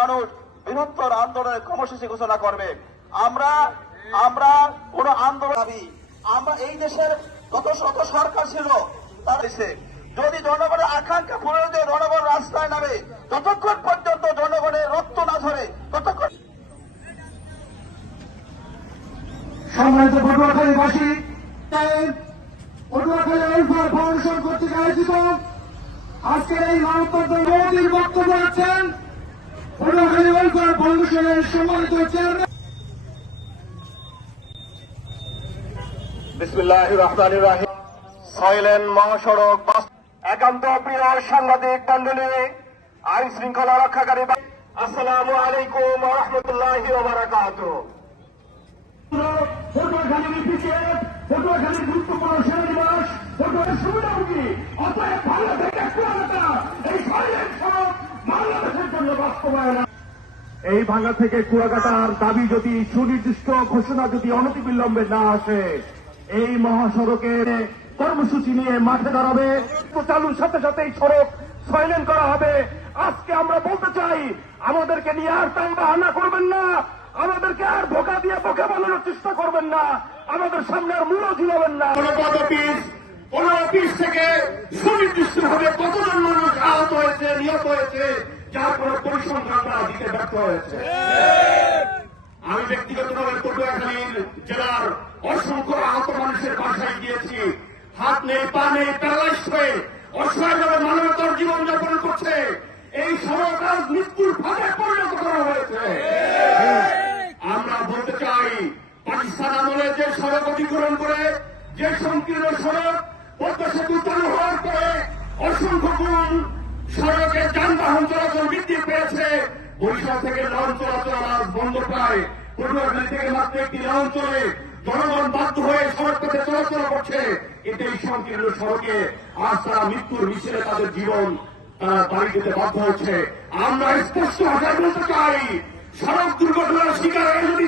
মানুষ বৃহত্তর আন্দোলনের কর্মসূচি ঘোষণা করবে। আমরা কোন আন্দোলন দাবি, আমরা এই দেশের যত সরকার ছিল তার যদি জনগণের আকাঙ্ক্ষা পূরণ দিয়ে জনগণ রাস্তায় নামে, ততক্ষণ পর্যন্ত জনগণের রক্ত না ধরে ততক্ষণ। সম্মানিত পটুয়াখালীবাসী, পটুয়াখালী ওয়েলফেয়ার ফাউন্ডেশন কর্তৃক আয়োজিত আজকের এই মানববন্ধন মোদীর বক্তব্য রাখছেন পটুয়াখালী ওয়েলফেয়ার ফাউন্ডেশনের সম্মানিত চেয়ারম্যান। বিসমিল্লাহির রহমানির রহিম। সয়লেন মহাসড়ক একান্ত প্রিয় সাংবাদিক মন্ডলী, আইন শৃঙ্খলা রক্ষাকারী, আসসালামু আলাইকুম ওয়া রাহমাতুল্লাহি ওয়া বারাকাতুহু। পটুয়াখালী ক্রিকেট, পটুয়াখালী গুরুত্বপূর্ণ সেনানিবাস, পটুয়াখালীর সুবিধাভোগী, অতএব ভালো থেকে কুয়াকাটা এই সয়লেন সড়ক বাংলাদেশের জন্য বাস্তবায়ন। এই ভাঙা থেকে কুয়াকাটার দাবি যদি সুনির্দিষ্ট ঘোষণা যদি অনতিবিলম্বে না আসে, এই মহাসড়কের কর্মসূচি নিয়ে মাঠে দাঁড়াবে। চালুর সাথে সাথে এই সড়ক সয়লেন করা হবে। আজকে আমরা বলতে চাই, আমাদেরকে নিয়ে আর তাই বাহানা করবেন না, আমাদেরকে আর ধোকা দিয়ে বোকা বানানোর চেষ্টা করবেন না, আমাদের সামনে আর মূল্য ঝুলাবেন না। কোন অফিস থেকে সুনির্দিষ্টভাবে কতজন মানুষ আহত হয়েছে, নিহত হয়েছে, যার কোন পরিসংখ্যান তারা দিতে ব্যর্থ হয়েছে। আমি ব্যক্তিগতভাবে পটুয়াখালীর জেলার অসংখ্য আহত মানুষের বাসায় গিয়েছি। হাত নেই, পা নেই, প্যারালাইজড হয়ে অসহায়ভাবে মানবতার জীবনযাপন করছে। এই সড়ক আজ মৃত্যুর ফাঁদে পরিণত করা হয়েছে। আমরা বলতে চাই, পাকিস্তান আমলে যে সড়ক অতিক্রম করে, যে সংকীর্ণ সড়ক পদ্মা সেতু চালু হওয়ার পরে অসংখ্য গুণ সড়কে যানবাহন চলাচল বৃদ্ধি পেয়েছে। বরিশাল থেকে লঞ্চ চলাচল আজ বন্ধ পায়। পটুয়াখালী থেকে মাত্র একটি লঞ্চ চলে, জনগণ বাধ্য হয়ে সড়ক পথে চলাচল করছে। কিন্তু এই সংকীর্ণ সড়কে আজ তারা মৃত্যুর মিছিলে তাদের জীবন তারা বাড়ি দিতে বাধ্য হচ্ছে। আমরা স্পষ্ট ভাষায় বলতে চাই, সড়ক দুর্ঘটনার শিকার হয়ে যদি